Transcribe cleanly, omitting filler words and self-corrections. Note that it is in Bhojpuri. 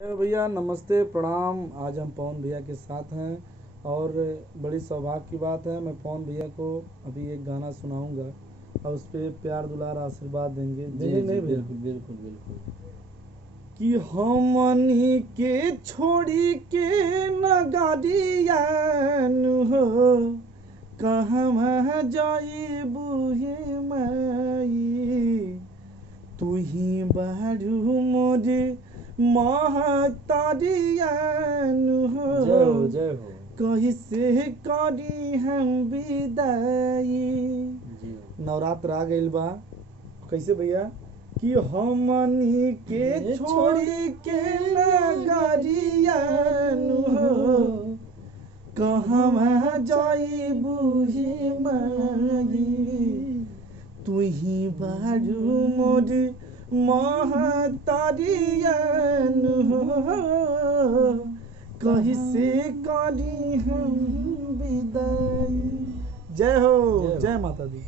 भैया नमस्ते प्रणाम। आज हम पवन भैया के साथ हैं और बड़ी सौभाग्य की बात है, मैं पवन भैया को अभी एक गाना सुनाऊंगा और उस पर प्यार दुलार आशीर्वाद देंगे नहीं भैया? बिल्कुल बिल्कुल बिल्कुल। कि हमनी के छोड़ी के नगरियान हो कहवा जाइबू हे माई, तू ही बारू मोरे महतारियान हो, जय हो कैसे करी हम विदाई। नवरात्र आ गइल बा, कैसे भैया कि हमनी के छोड़ी के नगरियान हो कहवा जाइबू हे माई, तू ही बारू मोर महतारियान हो, कैसे करी हम विदाई। जय हो, जय माता दी।